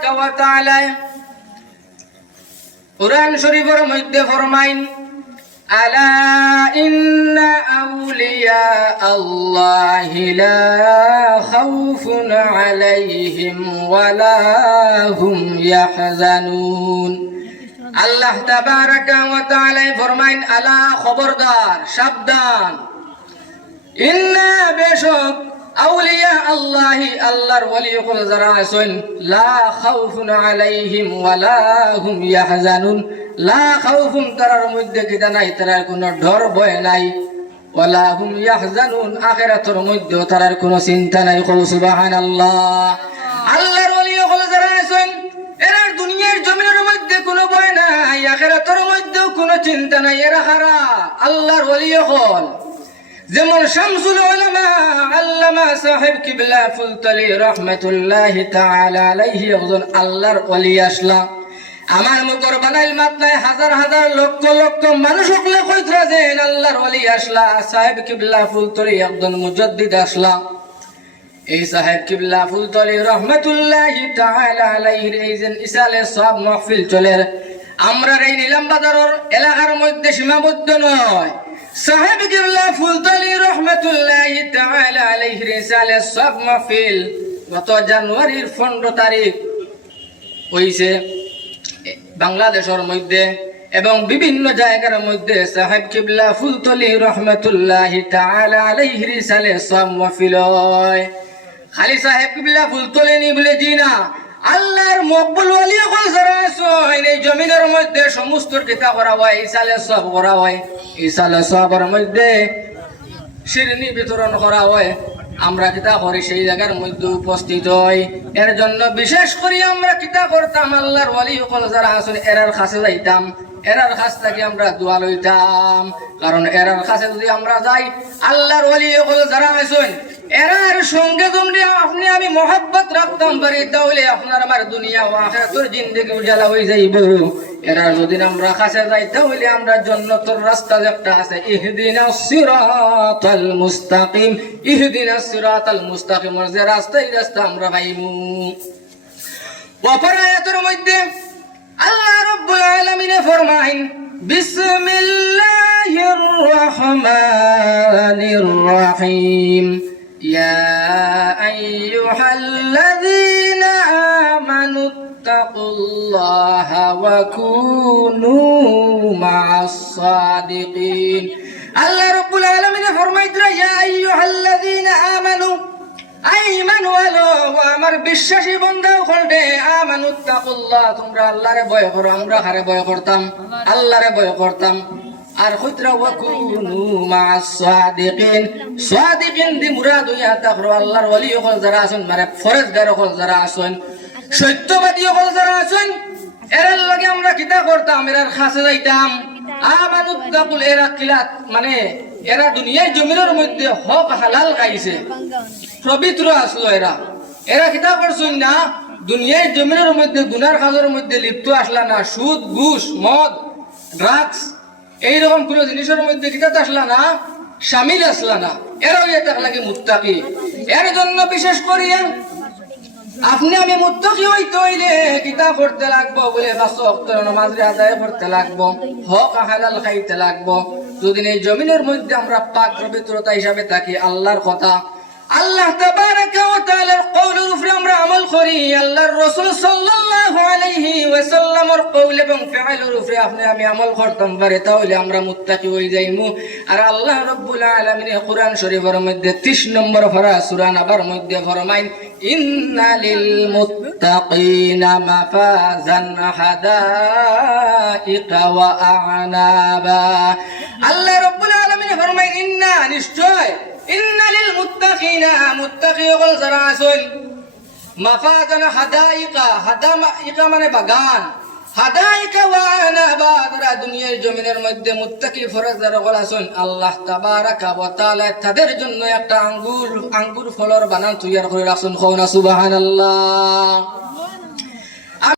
তাবারাকা ওয়া তাআলা কুরআন শরীফের মধ্যে ফরমাইন, আলা ইন্না আউলিয়া আল্লাহি লা খাউফুন আলাইহিম ওয়ালা হুম ইয়াহজানুন। আল্লাহ তাবারাকা ওয়া তাআলা ফরমাইন, আলা খবরদার, সাবধান। ইন্না বেশক আউলিয়া আল্লাহি, আল্লাহর ওয়ালি হল যারা আছেন, লা খাউফুন আলাইহিম ওয়ালা হুম ইয়াহজানুন। লা খাউফুন তারার মধ্যে কিটা নাই তারার কোনো ডর, ভয় নাই। ওয়ালা হুম ইয়াহজানুন, আখিরাতের মধ্যে তারার কোনো চিন্তা নাই। কও সুবহানাল্লাহ। আল্লাহর ওয়ালি হল যারা আছেন, এরা দুনিয়ার জমিনের মধ্যে কোনো ভয় নাই, আখিরাতের মধ্যেও কোনো চিন্তা নাই, এরা হারা। আল্লাহর ওয়ালি হল। যেমন শামসুল উলামা আল্লামা সাহেব কিবলা ফুলতলি রহমাতুল্লাহ তাআলা আলাইহি, একজন আল্লাহর ওলি আসলা। আমার মুখর বানাইল মাতনায় হাজার হাজার লক্ষ লক্ষ মানুষ সকলে কইতরা যে আল্লাহর ওলি আসলা। সাহেব কিবলা ফুলতলি একজন মুজাদ্দিদ আসলা। এই সাহেব কিবলা ফুলতলি রহমাতুল্লাহ তাআলা আলাইহির এই ইসালে সব মাহফিল চলে। আমরা এই নিলাম বাজারের এলাকার মধ্যে সীমাবদ্ধ নয়। সাহেব কিবলা ফুলতলি রহমাতুল্লাহ তাআলা আলাইহির ইসালে সব মাহফিল গত জানুয়ারির 15 তারিখ হইছে। বাংলাদেশের মধ্যে এবং বিভিন্ন জায়গার মধ্যে সাহেব কিবলা ফুলতলি রহমাতুল্লাহ তাআলা আলাইহির ইসালে সব মাহফিল খালি সাহেব কিবলা ফুলতলি নি বলে জি না। আল্লাহর মকবুল ওয়ালি হল যারা এই জমিনের মধ্যে সমস্ত কিতা করা হয় ইসালে সব করা হয় ইসালে সবের মধ্যে শিরনি বিতরণ করা হয়। আমরা কিতা করি, সেই জায়গার মধ্যে উপস্থিত হই। এর জন্য বিশেষ করে আমরা কিতা করতাম, আল্লাহর ওয়ালি হল যারা আছেন, এরার কাছে যাইতাম। এরার কাছ থেকে আমরা দোয়া লইতাম। কারণ এরার কাছে যদি আমরা যাই, আল্লাহর ওয়ালি হল যারা আছেন এরার সঙ্গে যদি আপনি আমি মহাব্বত রাখতাম পারি তাহলে আপনার আমার দুনিয়া ও আখিরাতের জিন্দেগি উজালা হয়ে যাইব। এরা যদি আমরা কাছে যাই, তাহলে আমরা জন্নতর রাস্তা একটা আছে, ইহদিনা সিরাতাল মুস্তাকিম, ইহদিনা সিরাতাল মুস্তাকিম যে রাস্তা, এই রাস্তা আমরা পাইমু। অপর আয়াতের মধ্যে আল্লাহ রব্বুল আলামিনে ফরমাইন, বিসমিল্লাহির রহমানির রহিম। ইয়া আইয়ুহাল্লাযীনা আমানু তাকুল্লাহা ওয়া কুনু মা'আস সাদিকিন আল্লাহ রব্বুল আলামিনে ফরমাইতরা ইয়া আইয়ুহাল্লাযীনা আমানু, আইমান ওয়ালো আমার বিশ্বাসী বন্ধু খন্ডে আমানুত তাকুল্লাহ তোমরা আল্লাহরে ভয় করো, আমরা হারে ভয় করতাম, আল্লাহরে ভয় করতাম। আর খুতরা ওয়া কুনু মা'আস সাদিকিন। সাদিকিন দি মুরাদ হইয়া তাকরো, আল্লাহর ওলি হল যারা আছেন মানে ফরেজগার হল যারা আছেন, সত্যবাদী হল যারা আছেন, এরার লগে আমরা কিতা করতাম, এরার খাসে যাইতাম। আমানুত তাকুল এরা কিলাত মানে এরা দুনিয়ায় জমিনের মধ্যে হক হালাল খাইছে। পবিত্র আসলো এরা। এরা কিতা করছেন না, দুনিয়ায় জমিনের মধ্যে, গুনার কাজের মধ্যে লিপ্ত আসলা না, সুদ, ঘুষ, মদ ড্রাগস এইরকম কোন জিনিসের মধ্যে কিতা আসলা না সামিল আসলা না। এরাও এটা লাগে মুত্তাকি। এর জন্য বিশেষ করিয়া আপনি আমি মুত্তাকি হইতে হইলে কিতা করতে লাগবো বলে নামাজে আদায় করতে লাগবো, হক হালাল খাইতে লাগবো। যদি এই জমিনের মধ্যে আমরা পাক পবিত্রতা হিসাবে থাকি, আল্লাহর কথা। আল্লাহ তাবারাকা ওয়া তাআলার কওলের উপরে আমরা আমল করি, আল্লাহর রাসূল ওয়াসাল্লামের কওল এবং ফিআলের উপরে আপনি আমি আমল করতাম, পারে তাহলে আমরা মুত্তাকি আল্লাহ রাব্বুল আলামিন কোরআন শরীফের মধ্যে 30 নম্বর পারা সূরা নাবার মধ্যে ফরমাইন ইন্না লিল মুত্তাকিনা নিশ্চয় আছেন মাফাজান হাদাইকা হাদাইকা মানে বাগান। হাদাইকা ওয়া আনাবা তারা দুনিয়ার জমিনের মধ্যে মুত্তাকি ফরজদার আছেন আল্লাহ তাবারাকা ওয়া তাআলা তাদের জন্য একটা আঙ্গুর আঙ্গুর ফলর বানান তৈয়ার করে রাখছেন খাওনা সুবহানাল্লাহ।